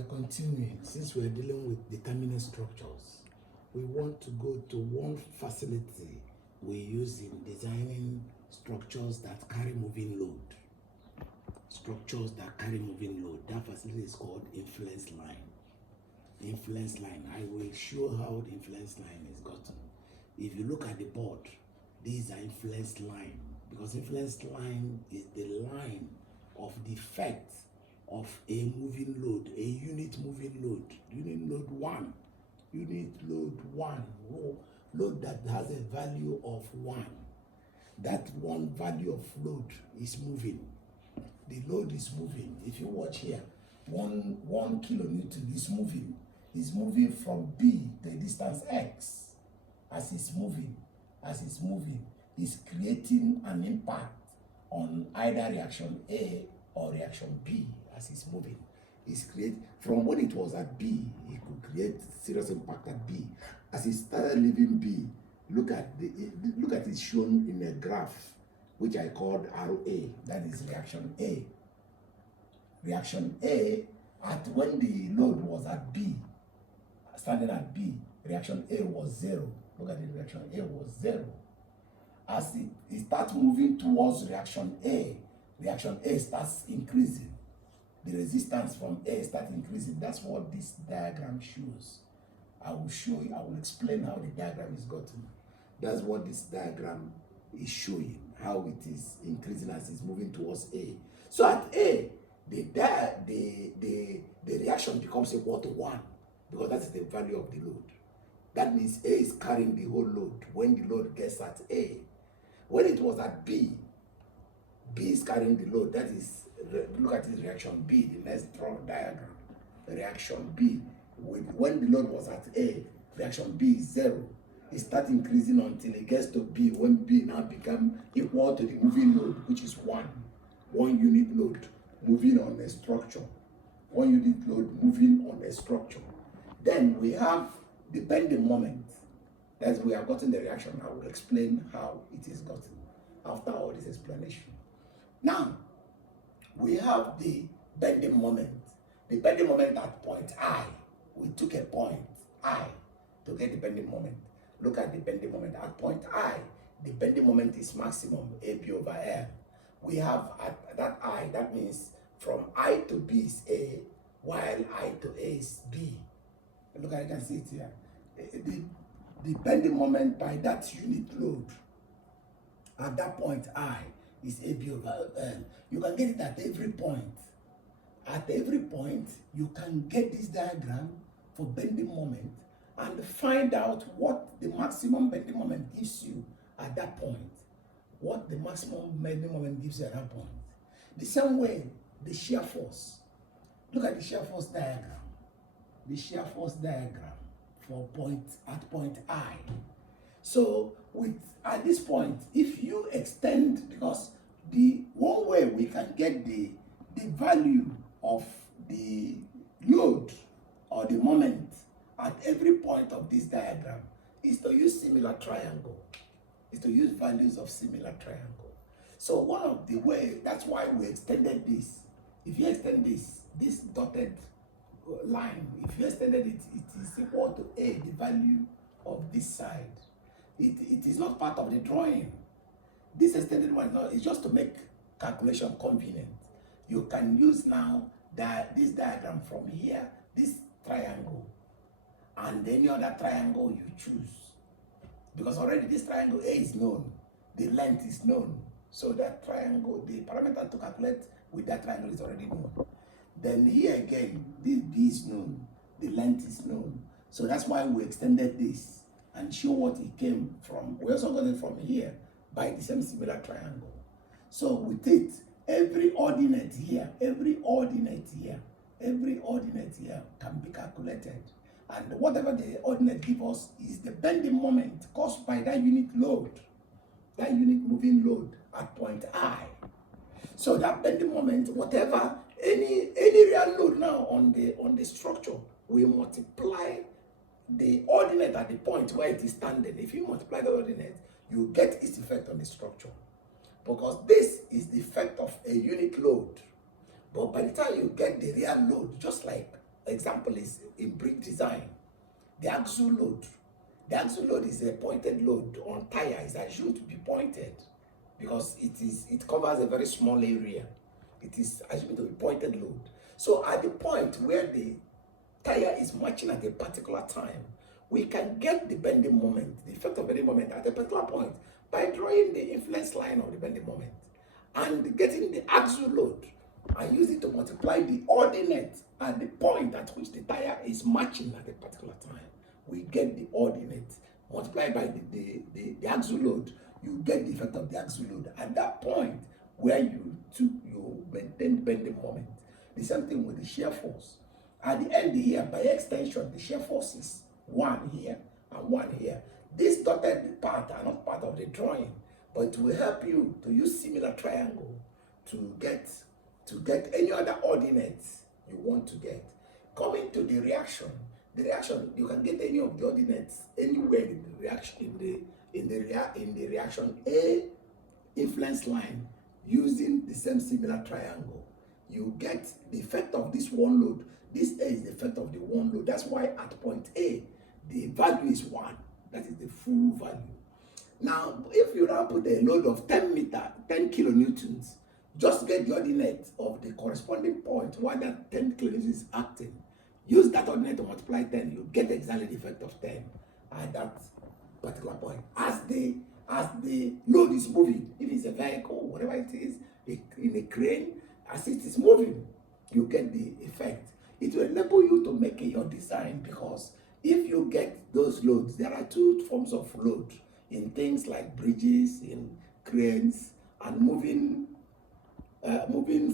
we're continuing. Since we're dealing with determining structures, we want to go to one facility we use in designing structures that carry moving load. Structures that carry moving load. That facility is called influence line. Influence line. I will show how the influence line is gotten. If you look at the board, these are influence line, because influence line is the line of the effect of a moving load, a unit moving load. Unit load 1. Unit load 1. Load that has a value of 1. That one value of load is moving. The load is moving. If you watch here, one kilonewton is moving. It's moving from B to a distance x. As it's moving, it's creating an impact on either reaction A or reaction B as it's moving. It's from when it was at B, it could create serious impact at B. As it started leaving B, look at it shown in a graph, which I called RA. That is reaction A. Reaction A, at when the load was at B, standing at B, reaction A was 0. Look at the reaction A was 0. As it starts moving towards reaction A starts increasing. The resistance from A starts increasing. That's what this diagram shows. I will show you, I will explain how the diagram is gotten. That's what this diagram is showing, how it is increasing as it's moving towards A. So at A, the reaction becomes equal to 1, because that is the value of the load. That means A is carrying the whole load when the load gets at A. When it was at B, B is carrying the load. That is, look at this reaction B, the next draw diagram. Reaction B, when the load was at A, reaction B is 0. It starts increasing until it gets to B, when B now becomes equal to the moving load, which is 1. 1 unit load moving on a structure. 1 unit load moving on a structure. Then we have the bending moment. As we have gotten the reaction, I will explain how it is gotten after all this explanation. Now, we have the bending moment. The bending moment at point I. We took a point I to get the bending moment. Look at the bending moment at point I. The bending moment is maximum, AB over L. We have at that I, that means from I to B is A, while I to A is B. Look, I can see it here. The bending moment by that unit load at that point I is AB over L. You can get it at every point. At every point, you can get this diagram for bending moment and find out what the maximum bending moment gives you at that point. What the maximum bending moment gives you at that point. The same way, the shear force. Look at the shear force diagram. The shear force diagram for at point I. So at this point, if you extend, because the one way we can get the value of the load or the moment at every point of this diagram is to use similar triangle. Is to use values of similar triangle. So one of the ways, that's why we extended this. If you extend this dotted line, if you extended it, it is equal to A, the value of this side. It is not part of the drawing. This extended one is just to make calculation convenient. You can use now this diagram from here, this triangle, and any other triangle you choose. Because already this triangle A is known, the length is known. So that triangle, the parameter to calculate with that triangle is already known. Then here again, this B is known, the length is known. So that's why we extended this and show what it came from. We also got it from here by the same similar triangle. So with it, every ordinate here can be calculated. And whatever the ordinate gives us is the bending moment caused by that unit load, that unit moving load at point I. So that bending moment, whatever, any real load now on the structure, we multiply the ordinate at the point where it is standing. If you multiply the ordinate, you get its effect on the structure. Because this is the effect of a unit load. But by the time you get the real load, just like example is in brick design. The axle load. The axle load is a pointed load on tire. It's assumed to be pointed because it covers a very small area. It is assumed to be pointed load. So at the point where the tire is marching at a particular time, we can get the bending moment, the effect of bending moment at a particular point by drawing the influence line of the bending moment and getting the axle load and use it to multiply the ordinate at the point at which the tire is marching at a particular time. We get the ordinate multiplied by the axle load. You get the effect of the axle load at that point where you maintain the bending moment. The same thing with the shear force. At the end here, by extension, the shear force is 1 here and 1 here. This dotted part are not part of the drawing, but it will help you to use similar triangle to get any other ordinates you want to get. Coming to the reaction, you can get any of the ordinates anywhere in the reaction in the reaction A influence line using the same similar triangle. You get the effect of this one load. This A is the effect of the one load. That's why at point A, the value is 1. That is the full value. Now, if you now put a load of 10 kilonewtons, just get the ordinate of the corresponding point where that 10 kilonewtons is acting. Use that ordinate to multiply 10. You get exactly the effect of 10 at that particular point. As the load is moving, if it's a vehicle, whatever it is, in a crane, as it is moving, you get the effect. It will enable you to make your design, because if you get those loads, there are 2 forms of load in things like bridges, in cranes, and moving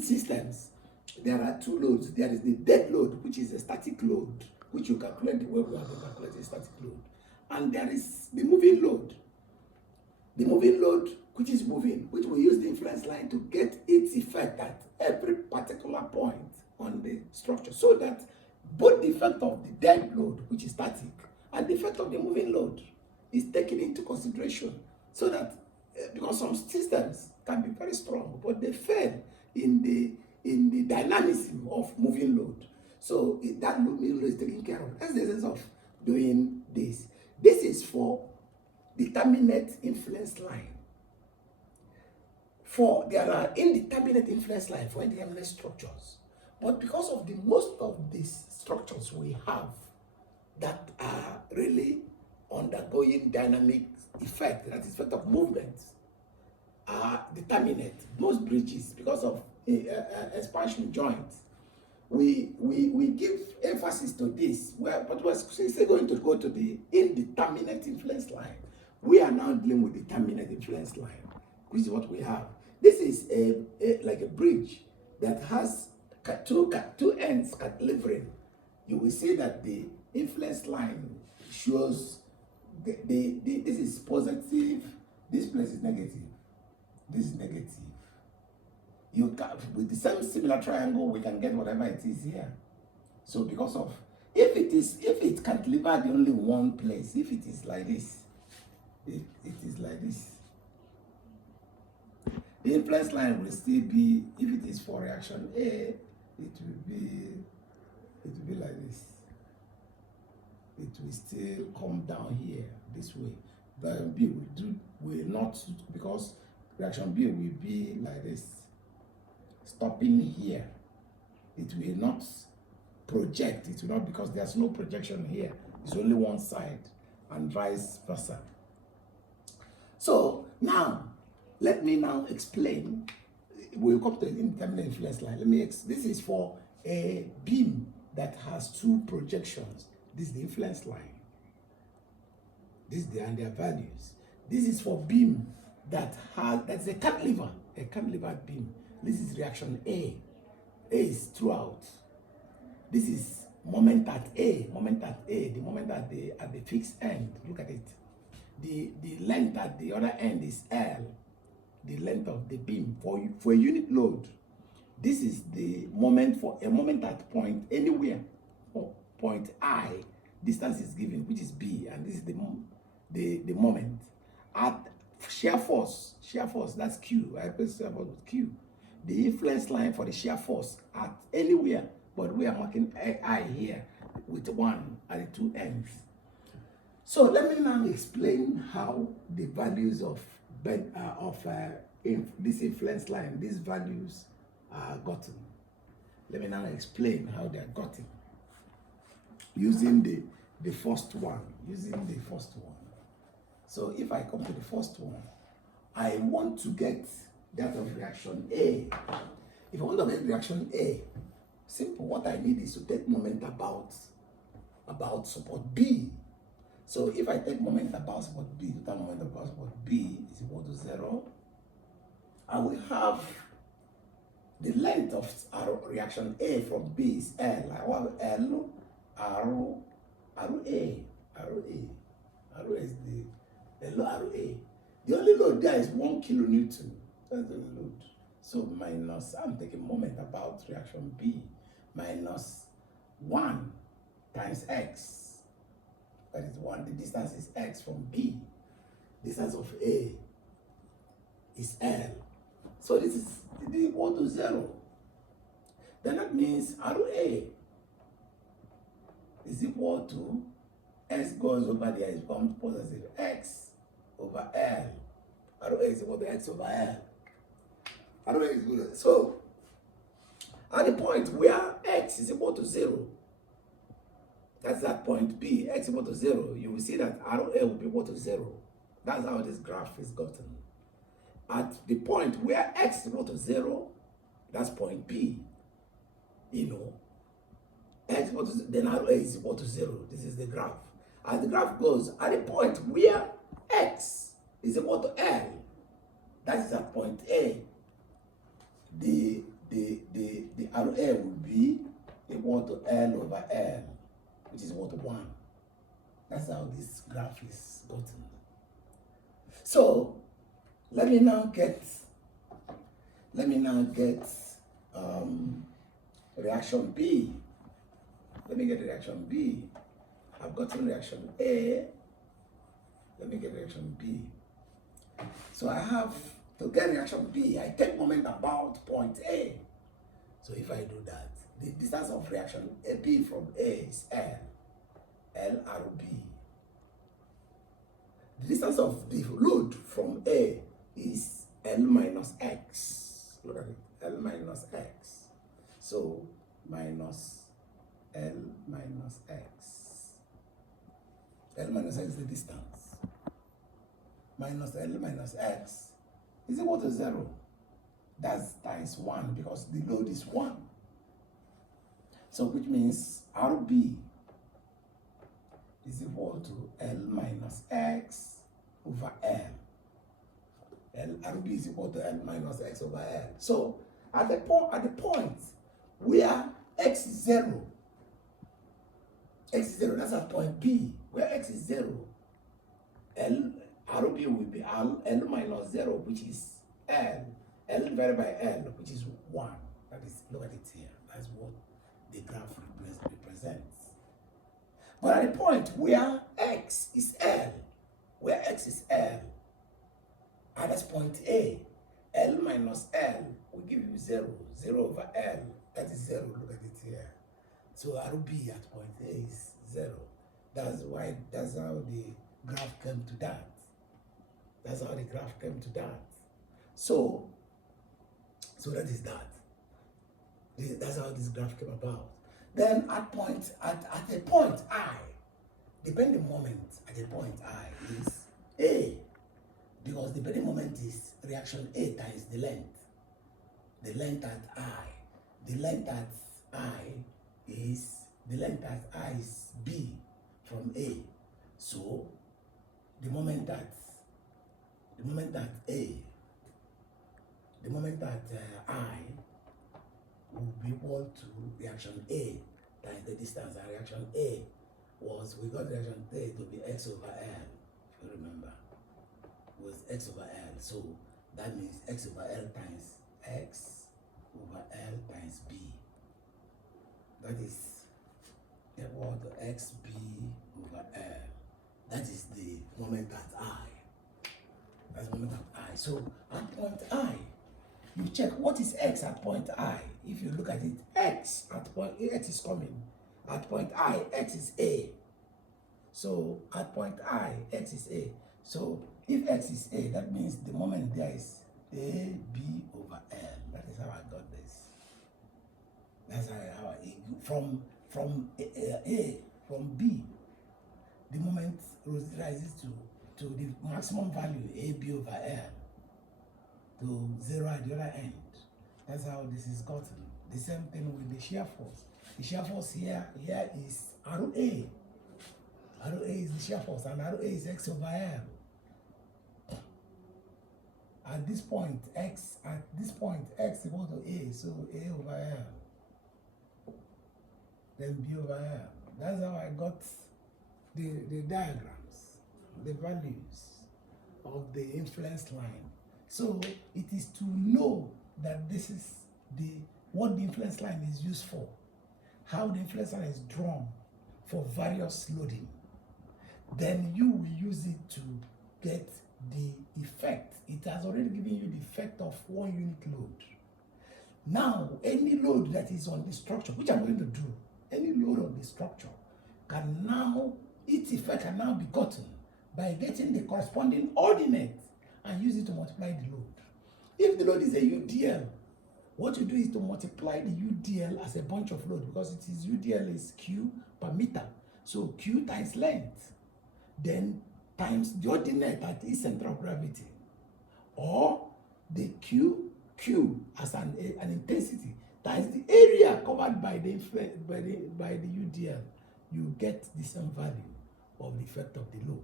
systems. There are 2 loads. There is the dead load, which is a static load, which you calculate the way we have to calculate a static load. And there is the moving load. The moving load, which is moving, which we use the influence line to get its effect at every particular point on the structure, so that both the effect of the dead load, which is static, and the effect of the moving load is taken into consideration, so that because some systems can be very strong, but they fail in the dynamism of moving load. So that moving load is taken care of. That's the essence of doing this. This is for determinate influence line. There are indeterminate influence line for indeterminate structures. But because of most of these structures we have that are really undergoing dynamic effect, that is effect of movement, are determinate. Most bridges, because of expansion joints, we give emphasis to this. But we're still going to go to the indeterminate influence line. We are now dealing with determinate influence line, which is what we have. This is like a bridge that has two ends delivering. You will see that the influence line shows this is positive, this place is negative, this is negative. You can, with the same similar triangle, we can get whatever it is here. So because of if it can deliver the only one place, if it is like this, it is like this. The influence line will still be, if it is for reaction A, it will be like this. It will still come down here this way. But B will not, because reaction B will be like this, stopping here. It will not project. It will not, because there's no projection here. It's only one side, and vice versa. So now, let me now explain. We'll come to the indeterminate influence line. This is for a beam that has 2 projections. This is the influence line. And their values. This is for beam that's a cantilever beam. This is reaction A. A is throughout. This is moment at A. The moment at the fixed end. Look at it. The length at the other end is L. The length of the beam for a unit load. This is the moment for a moment at point anywhere. For point I, distance is given, which is B, and this is the moment. At shear force, that's Q. I replace shear force with Q. The influence line for the shear force at anywhere but we are marking I here with 1 at the two ends. So let me now explain how the values of this influence line, these values are gotten. Let me now explain how they are gotten using the first one. So if I come to the first one, I want to get that of reaction A. If I want to get reaction A, simple. What I need is to take moment about support B. So if I take moment about support B, total moment about support B is equal to 0, I will have the length of our reaction A from B is L. I will have L, R, A. R is the L, R, A. The only load there is 1 kilonewton. That's the only load. So minus, I'm taking moment about reaction B, minus 1 times X. That is 1. The distance is X from B. Distance of A is L. So this is equal to 0. Then that means RA is equal to X goes over there, it becomes positive X over L. RA is equal to X over L. RA is equal to, so at the point where X is equal to 0, that's that point B, X equal to 0, you will see that RA will be equal to 0. That's how this graph is gotten. At the point where X is equal to 0, that's point B. X equal to 0, then RA is equal to 0. This is the graph. As the graph goes, at the point where X is equal to L, that is at point A, the RA will be equal to L over L, which is equal to 1. That's how this graph is gotten. So let me now get reaction B. Let me get reaction B. I've gotten reaction A. Let me get reaction B. So I have to get reaction B, I take moment about point A. So if I do that, the distance of reaction AB from A is L, LRB. The distance of the load from A is L minus X. Look at it, L minus X. So minus L minus X. L minus X is the distance. Minus L minus X is equal to 0. That's times 1 because the load is 1. So which means RB is equal to L minus X over L. RB is equal to L minus X over L. So at the point where X is 0, that's at point B, where X is 0, RB will be L minus 0, which is L divided by L, which is 1. That is, look at it here. That's what the graph represents. But at the point where X is L, at this point A, L minus L will give you 0. 0 over L, that is 0. Look at it here. So RB at point A is 0. That's how the graph came to that. So that is that. That's how this graph came about. Then at a point I, the bending moment at a point I is A, because the bending moment is reaction A times the length. The length at I. The length at I is B from A. So the moment that I will be equal to reaction A times the distance, and reaction A we got reaction A to be X over L, if you remember, was X over L. So that means X over L times X over L times B. That is equal to XB over L. That is the moment at I. That's the moment at I. So at point I, You check what is x at point I. If you look at it, x at point x is coming. At point I, x is a. So at point I, x is a. So if x is a, that means the moment there is a b over l. That is how I got this. That's how I from b. The moment rises to the maximum value a b over l to 0 at the other end. That's how this is gotten. The same thing with the shear force. The shear force here is RA. RA is the shear force, and RA is x over l. At this point, x equal to a, so a over l. Then b over l. That's how I got the diagrams, the values of the influence line. So it is to know that this is what the influence line is used for, how the influence line is drawn for various loading. Then you will use it to get the effect. It has already given you the effect of 1 unit load. Now, any load that is on the structure, which I'm going to do, any load on the structure can now, its effect can now be gotten by getting the corresponding ordinate and use it to multiply the load. If the load is a UDL, what you do is to multiply the UDL as a bunch of load, because it is UDL is Q per meter. So Q times length, then times the ordinate at its center of gravity, or the Q as an intensity times the area covered by the UDL. You get the same value of the effect of the load.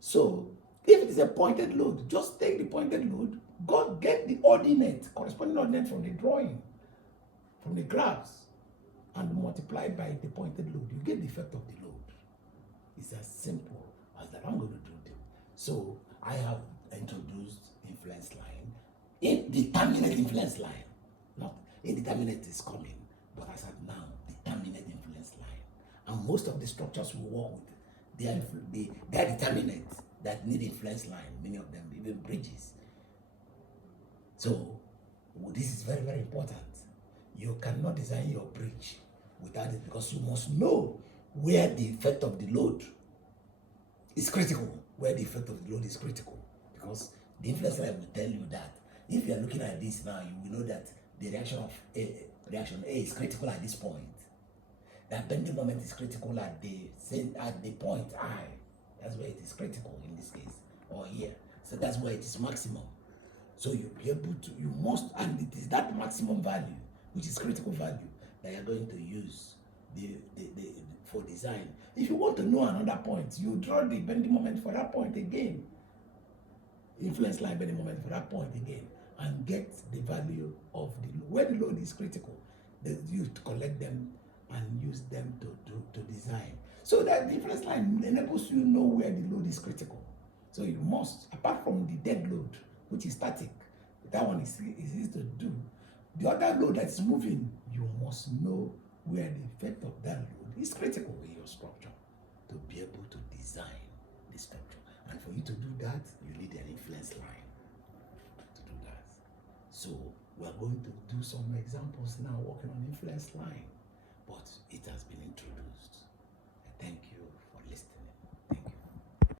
So if it is a pointed load, just take the pointed load, go get the ordinate, corresponding ordinate from the drawing, from the graphs, and multiply by the pointed load. You get the effect of the load. It's as simple as that. I'm going to do it. So I have introduced influence line, indeterminate influence line. Not indeterminate is coming, but as at now, determinate influence line. And most of the structures we work with, they are determinate that need influence line, many of them, even bridges. So this is very, very important. You cannot design your bridge without it, because you must know where the effect of the load is critical, where the effect of the load is critical. Because the influence line will tell you that if you are looking at this now, you will know that the reaction A is critical at this point. That bending moment is critical at the point I. That's where it is critical in this case, or here. So that's where it is maximum. So you'll be able to, you must, and it is that maximum value, which is critical value, that you're going to use for design. If you want to know another point, you draw the bending moment for that point again. Influence line bending moment for that point again, and get the value of where the load is critical. You collect them and use them to design. So that the influence line enables you to know where the load is critical. So you must, apart from the dead load, which is static, that one is easy to do. The other load that's moving, you must know where the effect of that load is critical in your structure to be able to design the structure. And for you to do that, you need an influence line to do that. So we're going to do some examples now working on influence line, but it has been introduced. Thank you for listening.